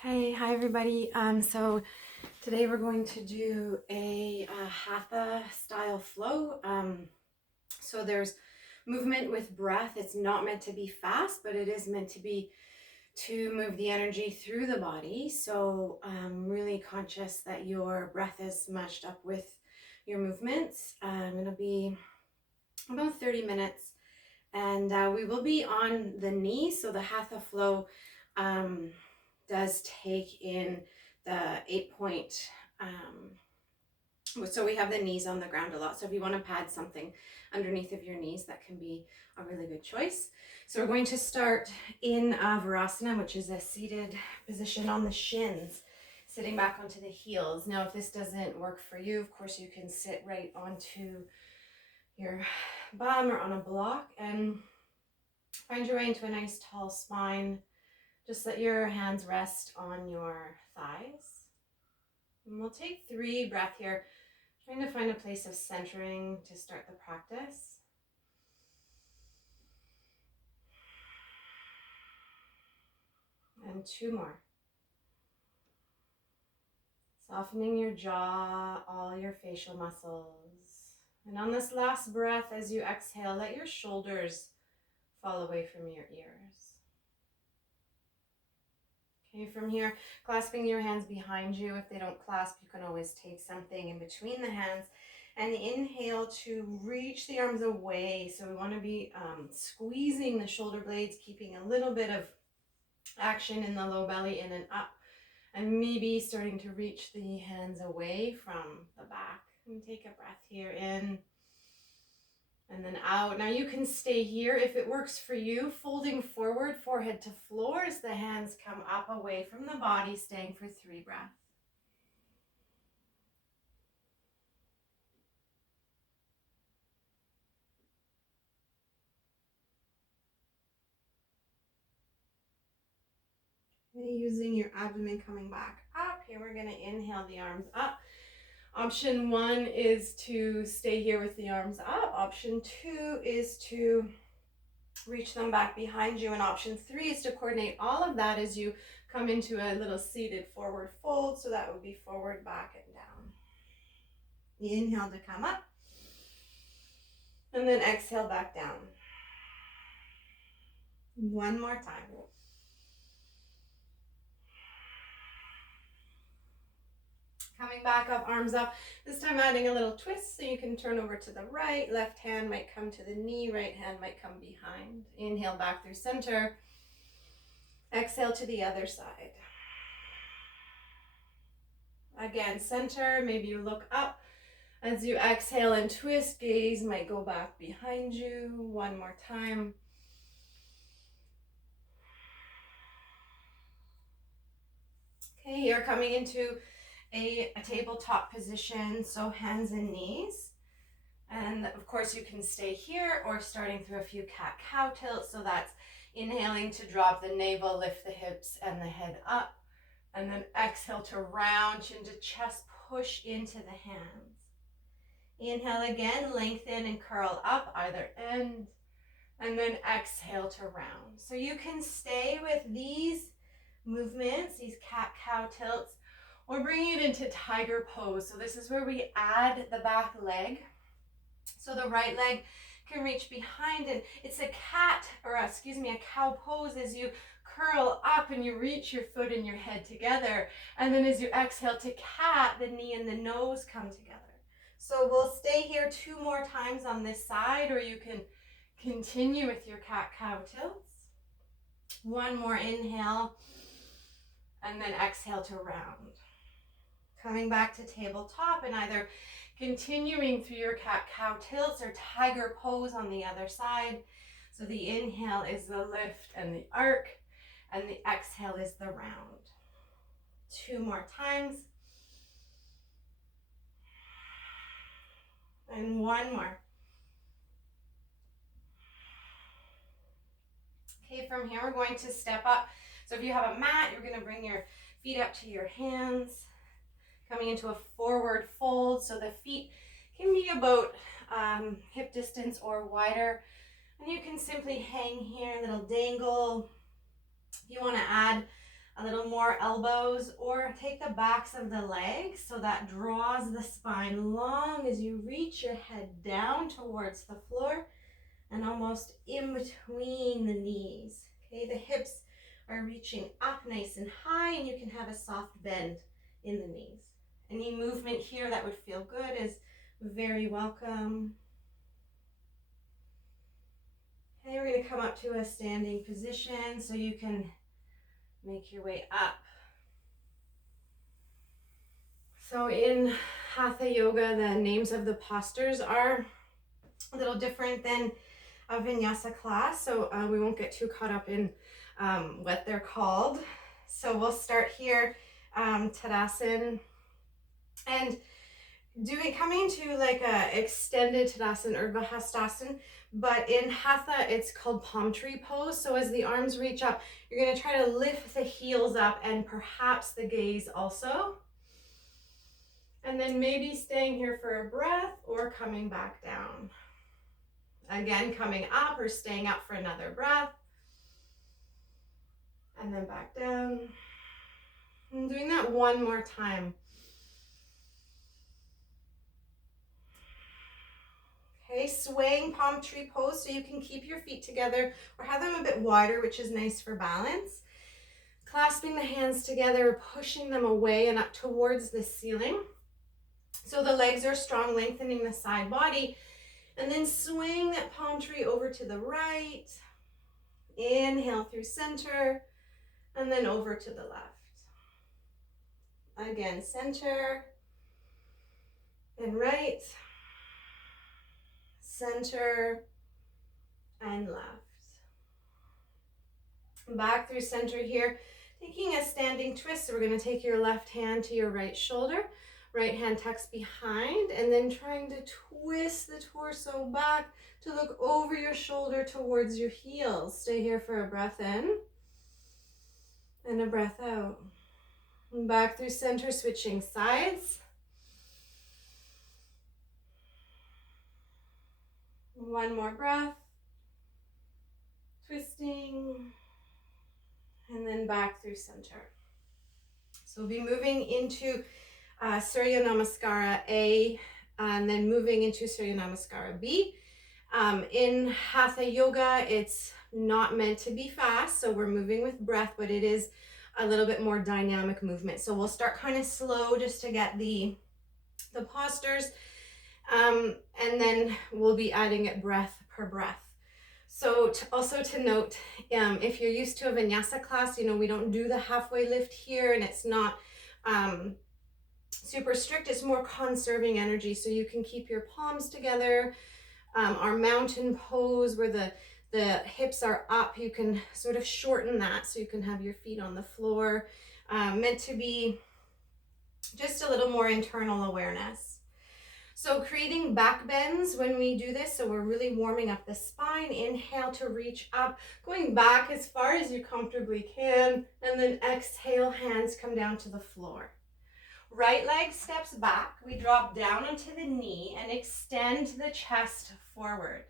Okay, hi everybody. So today we're going to do a Hatha style flow. So there's movement with breath. It's not meant to be fast, but it is meant to be to move the energy through the body. So really conscious that your breath is matched up with your movements. It'll be about 30 minutes, and we will be on the knee. So the Hatha flow does take in the 8 point. So we have the knees on the ground a lot. So if you want to pad something underneath of your knees, that can be a really good choice. So we're going to start in Virasana, which is a seated position on the shins, sitting back onto the heels. Now, if this doesn't work for you, of course, you can sit right onto your bum or on a block and find your way into a nice tall spine. Just let your hands rest on your thighs. And we'll take 3 breaths here, trying to find a place of centering to start the practice. And 2 more. Softening your jaw, all your facial muscles. And on this last breath, as you exhale, let your shoulders fall away from your ears. Okay, from here, clasping your hands behind you. If they don't clasp, you can always take something in between the hands. And inhale to reach the arms away. So we want to be squeezing the shoulder blades, keeping a little bit of action in the low belly, in and up. And maybe starting to reach the hands away from the back. And take a breath here in and then out. Now you can stay here if it works for you, folding forward, forehead to floor as the hands come up away from the body, staying for 3 breaths. Using your abdomen coming back up. Here we're going to inhale the arms up. Option 1 is to stay here with the arms up. Option 2 is to reach them back behind you. And option 3 is to coordinate all of that as you come into a little seated forward fold. So that would be forward, back, and down. Inhale to come up. And then exhale back down. 1 more time. Coming back up, arms up. This time adding a little twist so you can turn over to the right. Left hand might come to the knee, right hand might come behind. Inhale back through center. Exhale to the other side. Again, center, maybe you look up. As you exhale and twist, gaze might go back behind you. 1 more time. Okay, you're coming into a tabletop position, so hands and knees. And of course you can stay here or starting through a few cat-cow tilts. So that's inhaling to drop the navel, lift the hips and the head up. And then exhale to round chin to chest, push into the hands. Inhale again, lengthen and curl up either end. And then exhale to round. So you can stay with these movements, these cat-cow tilts, or bring it into tiger pose. So this is where we add the back leg. So the right leg can reach behind, and it's a cow pose as you curl up and you reach your foot and your head together. And then as you exhale to cat, the knee and the nose come together. So we'll stay here 2 more times on this side, or you can continue with your cat-cow tilts. 1 more inhale, and then exhale to round. Coming back to tabletop and either continuing through your cat-cow tilts or tiger pose on the other side. So the inhale is the lift and the arc, and the exhale is the round. 2 more times. And 1 more. Okay, from here we're going to step up. So if you have a mat, you're going to bring your feet up to your hands, coming into a forward fold. So the feet can be about hip distance or wider. And you can simply hang here, a little dangle. If you want to add A little more elbows, or take the backs of the legs so that draws the spine long as you reach your head down towards the floor and almost in between the knees. Okay, the hips are reaching up nice and high, and you can have a soft bend in the knees. Any movement here that would feel good is very welcome. Okay, we're going to come up to a standing position so you can make your way up. So in Hatha Yoga, the names of the postures are a little different than a vinyasa class, so we won't get too caught up in what they're called. So we'll start here, Tadasana, and coming to like a extended Tadasana or Vahastasana, but in Hatha it's called palm tree pose. So as the arms reach up, you're going to try to lift the heels up and perhaps the gaze also. And then maybe staying here for a breath or coming back down. Again, coming up or staying up for another breath. And then back down. And doing that one more time. Okay, swaying palm tree pose so you can keep your feet together or have them a bit wider, which is nice for balance. Clasping the hands together, pushing them away and up towards the ceiling. So the legs are strong, lengthening the side body. And then swing that palm tree over to the right. Inhale through center. And then over to the left. Again, center. And right. Center. And left. Back through center here. Taking a standing twist. So we're going to take your left hand to your right shoulder. Right hand tucks behind, and then trying to twist the torso back to look over your shoulder towards your heels. Stay here for a breath in and a breath out. And back through center, switching sides. One more breath. Twisting. And then back through center. So we'll be moving into Surya Namaskara A, and then moving into Surya Namaskara B. In Hatha Yoga, it's not meant to be fast, so we're moving with breath, but it is a little bit more dynamic movement. So we'll start kind of slow just to get the postures, and then we'll be adding it breath per breath. So also to note, if you're used to a vinyasa class, we don't do the halfway lift here, and it's not super strict. It's more conserving energy, so you can keep your palms together. Our mountain pose where the hips are up, you can sort of shorten that so you can have your feet on the floor. Meant to be just a little more internal awareness. So creating back bends when we do this, so we're really warming up the spine. Inhale to reach up, going back as far as you comfortably can, and then exhale, hands come down to the floor. Right leg steps back, we drop down onto the knee and extend the chest forward.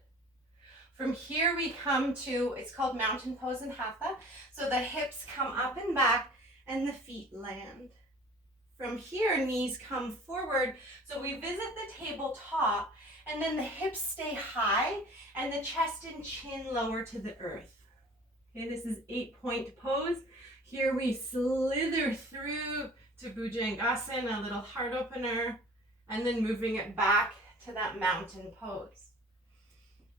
From here we come to, it's called mountain pose in Hatha, so the hips come up and back and the feet land. From here, knees come forward, so we visit the tabletop, and then the hips stay high and the chest and chin lower to the earth. Okay, this is 8-point pose. Here we slither through to Bhujangasana, a little heart opener, and then moving it back to that mountain pose.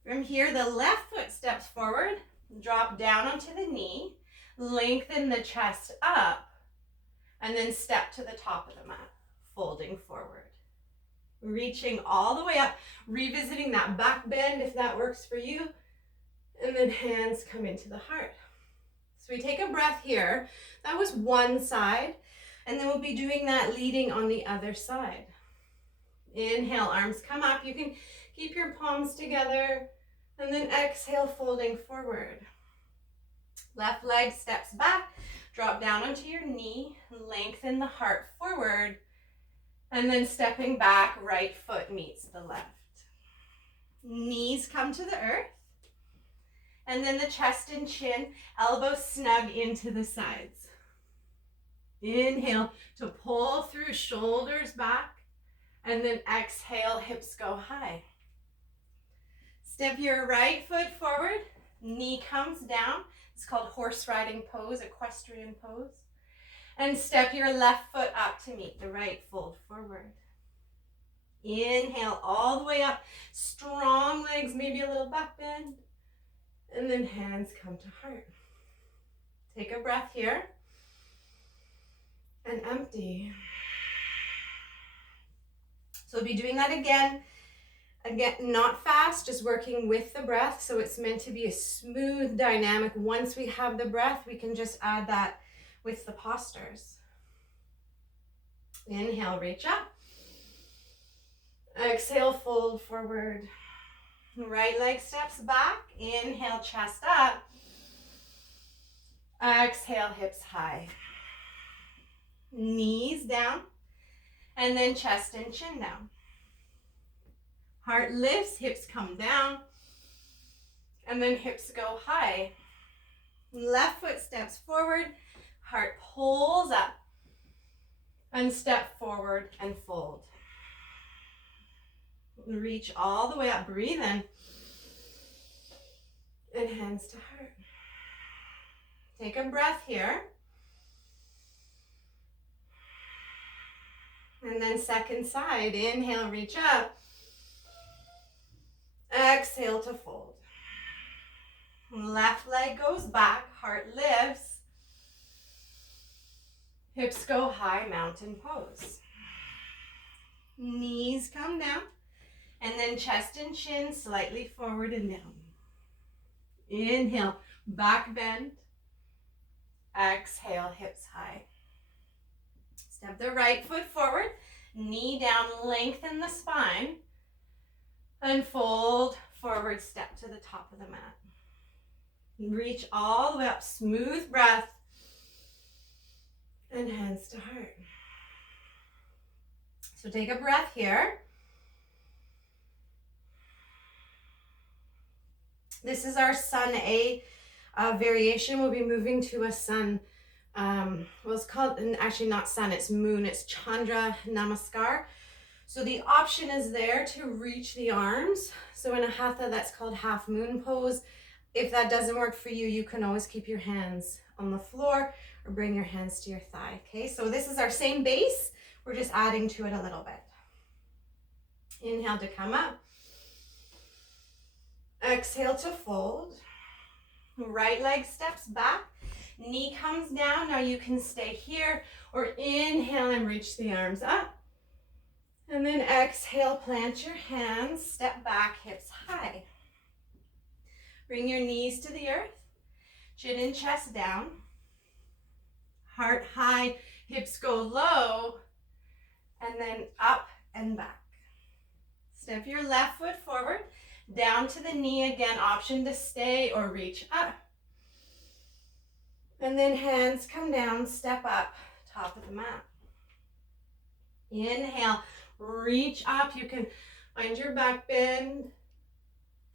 From here, the left foot steps forward, drop down onto the knee, lengthen the chest up, and then step to the top of the mat, folding forward. Reaching all the way up, revisiting that back bend if that works for you, and then hands come into the heart. So we take a breath here. That was one side. And then we'll be doing that leading on the other side. Inhale, arms come up. You can keep your palms together. And then exhale, folding forward. Left leg steps back. Drop down onto your knee. Lengthen the heart forward. And then stepping back, right foot meets the left. Knees come to the earth. And then the chest and chin, elbows snug into the sides. Inhale to pull through, shoulders back. And then exhale, hips go high. Step your right foot forward, knee comes down. It's called horse riding pose, equestrian pose. And step your left foot up to meet the right, fold forward. Inhale all the way up, strong legs, maybe a little back bend. And then hands come to heart. Take a breath here. And empty. So we'll be doing that again. Again, not fast, just working with the breath. So it's meant to be a smooth dynamic. Once we have the breath, we can just add that with the postures. Inhale, reach up. Exhale, fold forward. Right leg steps back. Inhale, chest up. Exhale, hips high. Knees down. And then chest and chin down. Heart lifts, hips come down. And then hips go high. Left foot steps forward. Heart pulls up. And step forward and fold. Reach all the way up. Breathe in. And hands to heart. Take a breath here. And then second side. Inhale, reach up. Exhale to fold. Left leg goes back. Heart lifts. Hips go high, mountain pose. Knees come down. And then chest and chin slightly forward and down. Inhale, back bend. Exhale, hips high. Step the right foot forward. Knee down, lengthen the spine. And fold forward, step to the top of the mat. Reach all the way up, smooth breath. And hands to heart. So take a breath here. This is our Sun A variation. We'll be moving to a Sun, well, it's called, and actually not Sun, it's Moon, it's Chandra Namaskar. So the option is there to reach the arms. So in a Hatha, that's called half moon pose. If that doesn't work for you, you can always keep your hands on the floor or bring your hands to your thigh. Okay, so this is our same base. We're just adding to it a little bit. Inhale to come up. Exhale to fold. Right leg steps back. Knee comes down. Now you can stay here or inhale and reach the arms up. And then exhale, plant your hands, step back, hips high. Bring your knees to the earth. Chin and chest down. Heart high, hips go low. And then up and back. Step your left foot forward. Down to the knee again, option to stay or reach up. And then hands come down, step up, top of the mat. Inhale, reach up. You can find your back bend,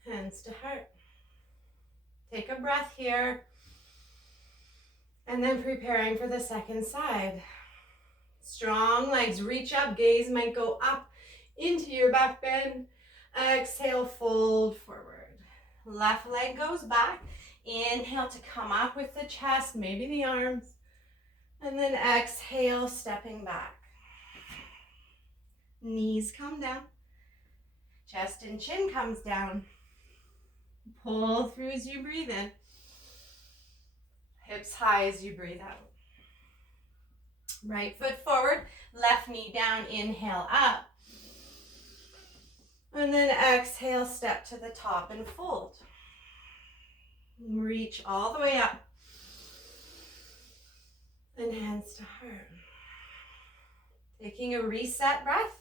hands to heart. Take a breath here. And then preparing for the second side. Strong legs, reach up, gaze might go up into your back bend. Exhale, fold forward. Left leg goes back. Inhale to come up with the chest, maybe the arms. And then exhale, stepping back. Knees come down. Chest and chin comes down. Pull through as you breathe in. Hips high as you breathe out. Right foot forward, left knee down, inhale up. And then exhale, step to the top and fold. Reach all the way up. And hands to heart. Taking a reset breath.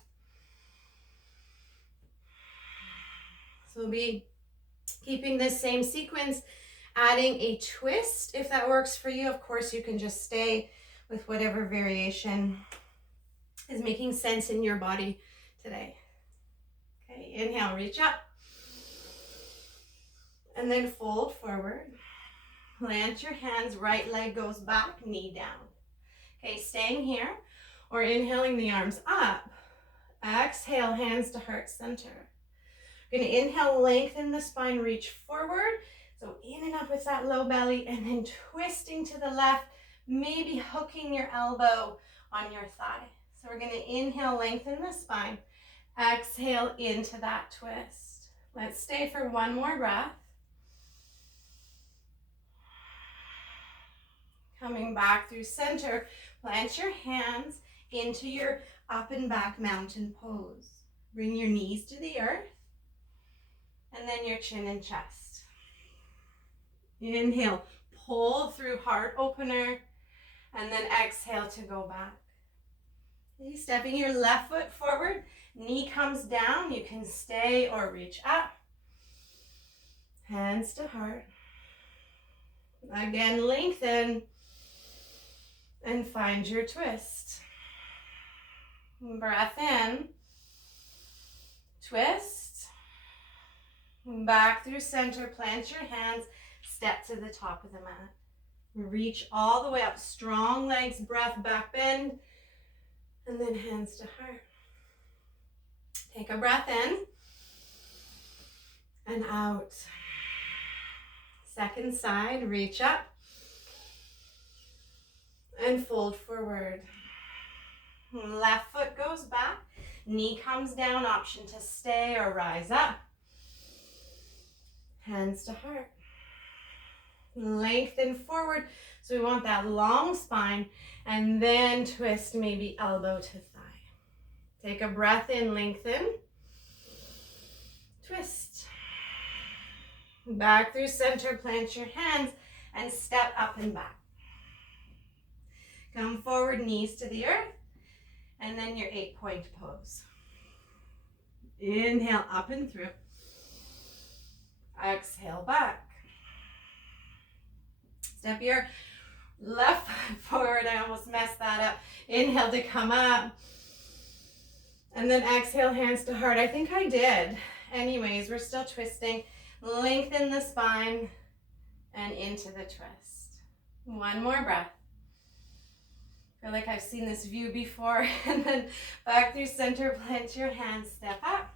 So we'll be keeping this same sequence, adding a twist if that works for you. Of course, you can just stay with whatever variation is making sense in your body today. Okay, inhale, reach up. And then fold forward. Plant your hands, right leg goes back, knee down. Okay, staying here or inhaling the arms up. Exhale, hands to heart center. We're going to inhale, lengthen the spine, reach forward. So in and up with that low belly, and then twisting to the left, maybe hooking your elbow on your thigh. So we're going to inhale, lengthen the spine. Exhale into that twist. Let's stay for one more breath. Coming back through center, plant your hands into your up and back mountain pose. Bring your knees to the earth, and then your chin and chest. Inhale, pull through heart opener, and then exhale to go back. Okay, stepping your left foot forward, knee comes down, you can stay or reach up. Hands to heart. Again, lengthen and find your twist. Breath in, twist, back through center, plant your hands, step to the top of the mat. Reach all the way up, strong legs, breath, back bend, and then hands to heart. Take a breath in and out. Second side, reach up and fold forward. Left foot goes back, knee comes down, option to stay or rise up. Hands to heart. Lengthen forward, so we want that long spine, and then twist maybe elbow to thigh. Take a breath in, lengthen, twist. Back through center, plant your hands, and step up and back. Come forward, knees to the earth, and then your 8-point pose. Inhale, up and through. Exhale, back. Step your left foot forward. I almost messed that up. Inhale to come up. And then exhale, hands to heart. I think I did. Anyways, we're still twisting. Lengthen the spine and into the twist. One more breath. I feel like I've seen this view before. And then back through center, plant your hands, step up.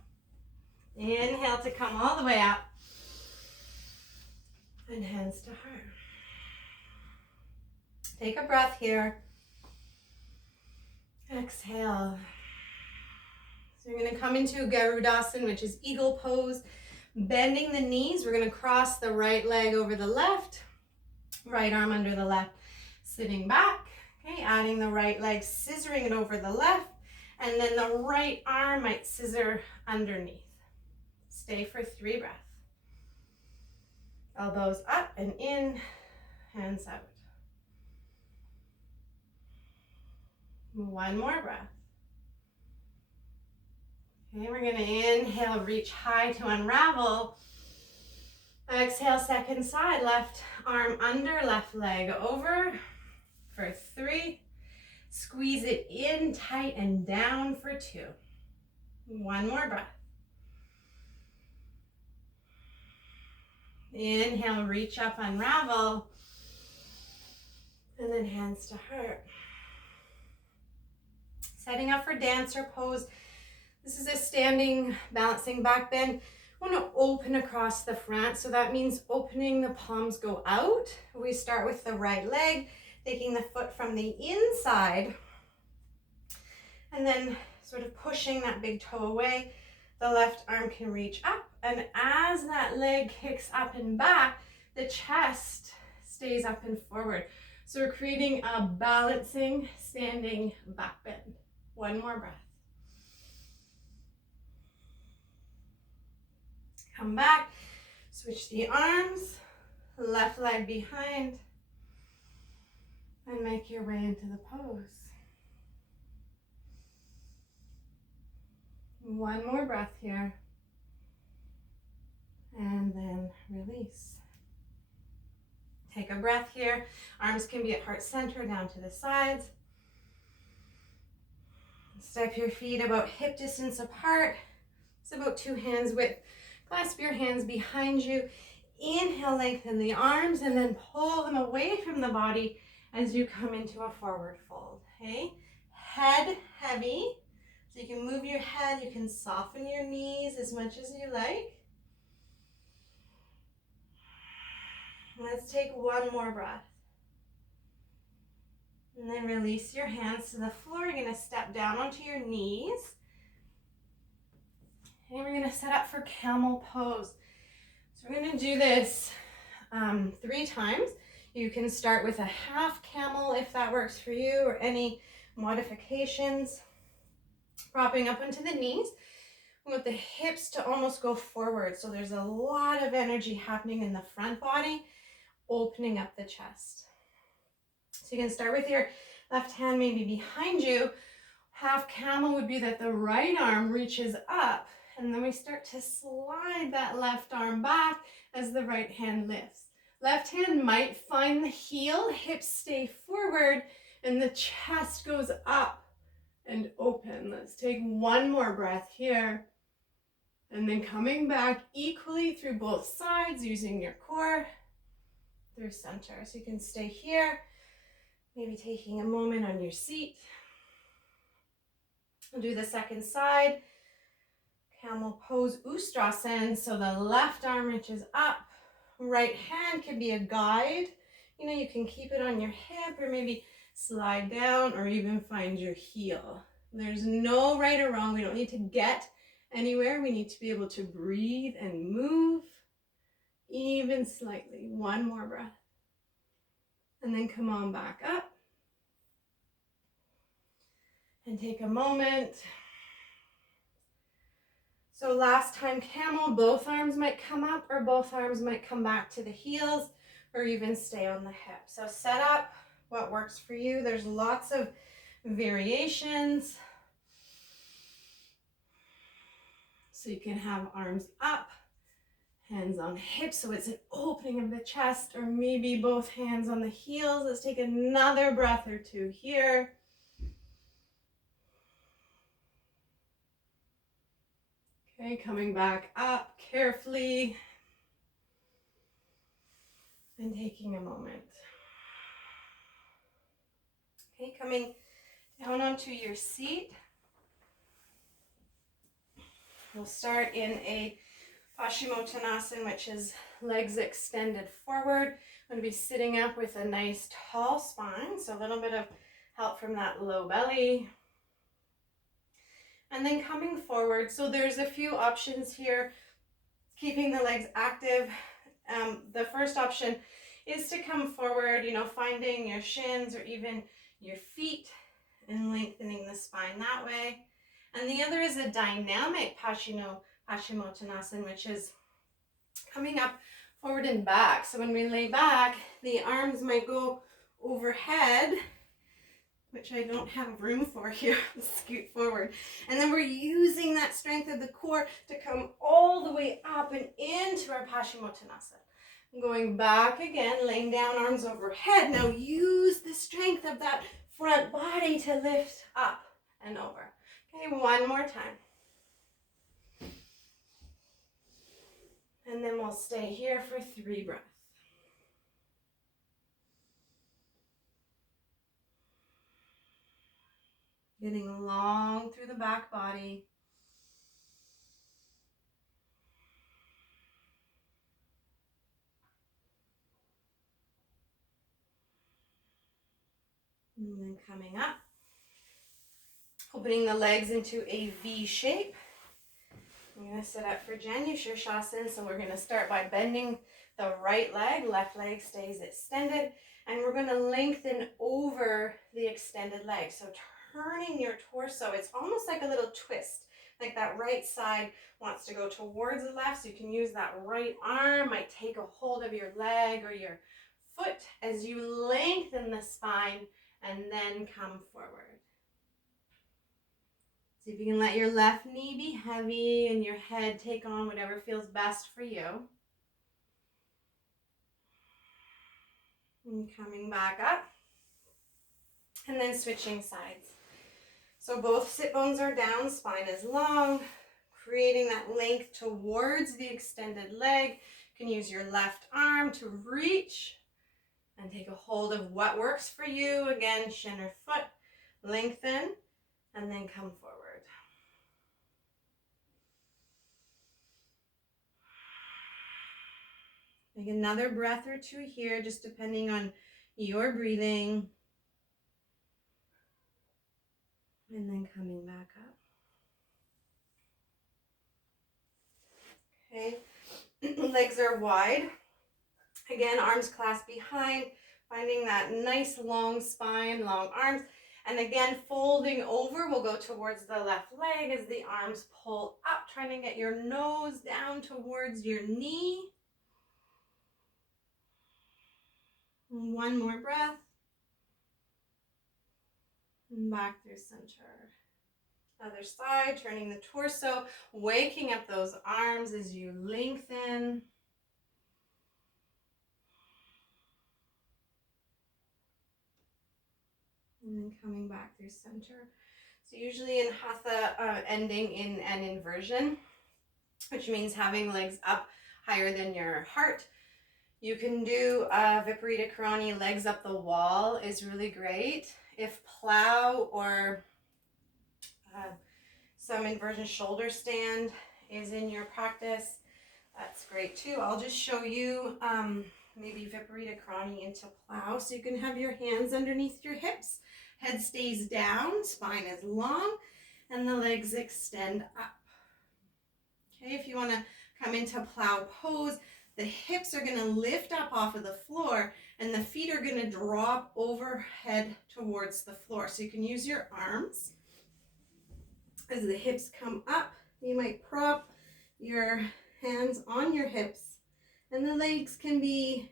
Inhale to come all the way up. And hands to heart. Take a breath here. Exhale. So you're going to come into Garudasana, which is eagle pose. Bending the knees, we're going to cross the right leg over the left, right arm under the left, sitting back. Okay, adding the right leg, scissoring it over the left, and then the right arm might scissor underneath. Stay for 3 breaths. Elbows up and in, hands out. One more breath. Okay, we're going to inhale, reach high to unravel. Exhale, second side, left arm under, left leg over for 3. Squeeze it in tight and down for 2. One more breath. Inhale, reach up, unravel, and then hands to heart. Setting up for dancer pose. This is a standing, balancing back bend. I want to open across the front, so that means opening, the palms go out. We start with the right leg, taking the foot from the inside, and then sort of pushing that big toe away. The left arm can reach up, and as that leg kicks up and back, the chest stays up and forward. So we're creating a balancing, standing back bend. One more breath. Come back, switch the arms, left leg behind, and make your way into the pose. One more breath here, and then release. Take a breath here. Arms can be at heart center, down to the sides. Step your feet about hip distance apart. It's about 2 hands width. Clasp your hands behind you. Inhale, lengthen the arms, and then pull them away from the body as you come into a forward fold, okay? Head heavy, so you can move your head, you can soften your knees as much as you like. Let's take one more breath. And then release your hands to the floor. You're going to step down onto your knees. And we're going to set up for camel pose. So we're going to do this 3 times. You can start with a half camel if that works for you, or any modifications. Propping up onto the knees. We want the hips to almost go forward. So there's a lot of energy happening in the front body, opening up the chest. So you can start with your left hand maybe behind you. Half camel would be that the right arm reaches up, and then we start to slide that left arm back as the right hand lifts. Left hand might find the heel, hips stay forward, and the chest goes up and open. Let's take one more breath here. And then coming back equally through both sides, using your core through center. So you can stay here, maybe taking a moment on your seat. We'll do the second side. Camel pose, Ustrasana. So the left arm reaches up. Right hand can be a guide. You can keep it on your hip or maybe slide down or even find your heel. There's no right or wrong. We don't need to get anywhere. We need to be able to breathe and move even slightly. One more breath. And then come on back up. And take a moment. So last time camel, both arms might come up or both arms might come back to the heels or even stay on the hip. So set up what works for you. There's lots of variations. So you can have arms up, hands on hips, so it's an opening of the chest, or maybe both hands on the heels. Let's take another breath or two here. Okay, coming back up carefully and taking a moment. Okay, coming down onto your seat. We'll start in a Paschimottanasana, which is legs extended forward. I'm going to be sitting up with a nice tall spine, so a little bit of help from that low belly. And then coming forward, so there's a few options here, keeping the legs active. The first option is to come forward, finding your shins or even your feet and lengthening the spine that way. And the other is a dynamic Paschimottanasana, which is coming up forward and back. So when we lay back, the arms might go overhead, which I don't have room for here. Scoot forward. And then we're using that strength of the core to come all the way up and into our Paschimottanasana. Going back again, laying down, arms overhead. Now use the strength of that front body to lift up and over. Okay, one more time. And then we'll stay here for 3 breaths. Getting long through the back body. And then coming up. Opening the legs into a V shape. I'm going to sit up for Janu Shirshasana. So we're going to start by bending the right leg. Left leg stays extended. And we're going to lengthen over the extended leg. So turning your torso, it's almost like a little twist. Like that right side wants to go towards the left. So you can use that right arm, might take a hold of your leg or your foot as you lengthen the spine and then come forward. See if you can let your left knee be heavy and your head take on whatever feels best for you. And coming back up. And then switching sides. So both sit bones are down, spine is long, creating that length towards the extended leg. You can use your left arm to reach And take a hold of what works for you. Again, shin or foot, lengthen, and then come forward. Take another breath or two here, just depending on your breathing. And then coming back up. Okay, legs are wide. Again, arms clasped behind, finding that nice long spine, long arms. And again, folding over, we'll go towards the left leg as the arms pull up, trying to get your nose down towards your knee. One more breath. And back through center. Other side, turning the torso, waking up those arms as you lengthen. And then coming back through center. So usually in Hatha, ending in an inversion, which means having legs up higher than your heart. You can do Viparita Karani, legs up the wall is really great. If plow or some inversion shoulder stand is in your practice, that's great too. I'll just show you maybe Viparita Karani into plow. So you can have your hands underneath your hips. Head stays down, spine is long, and the legs extend up. Okay, if you want to come into plow pose, the hips are going to lift up off of the floor and the feet are going to drop overhead towards the floor. So you can use your arms as the hips come up. You might prop your hands on your hips and the legs can be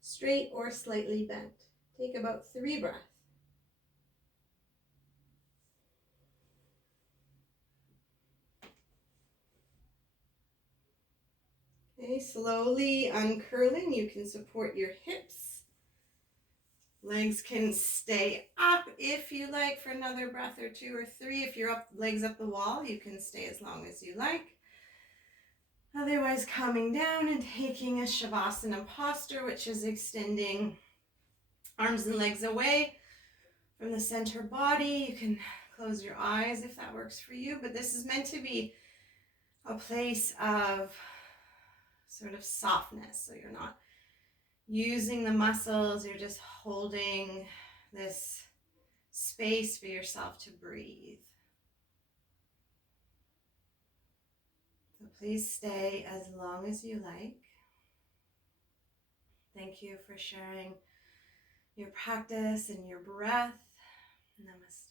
straight or slightly bent. Take about 3 breaths. Okay, slowly uncurling, you can support your hips. Legs can stay up if you like for another breath or 2 or 3. If you're up, legs up the wall, you can stay as long as you like. Otherwise, coming down and taking a Shavasana posture, which is extending arms and legs away from the center body. You can close your eyes if that works for you, but this is meant to be a place of sort of softness. So you're not using the muscles, you're just holding this space for yourself to breathe. So please stay as long as you like. Thank you for sharing your practice and your breath. Namaste.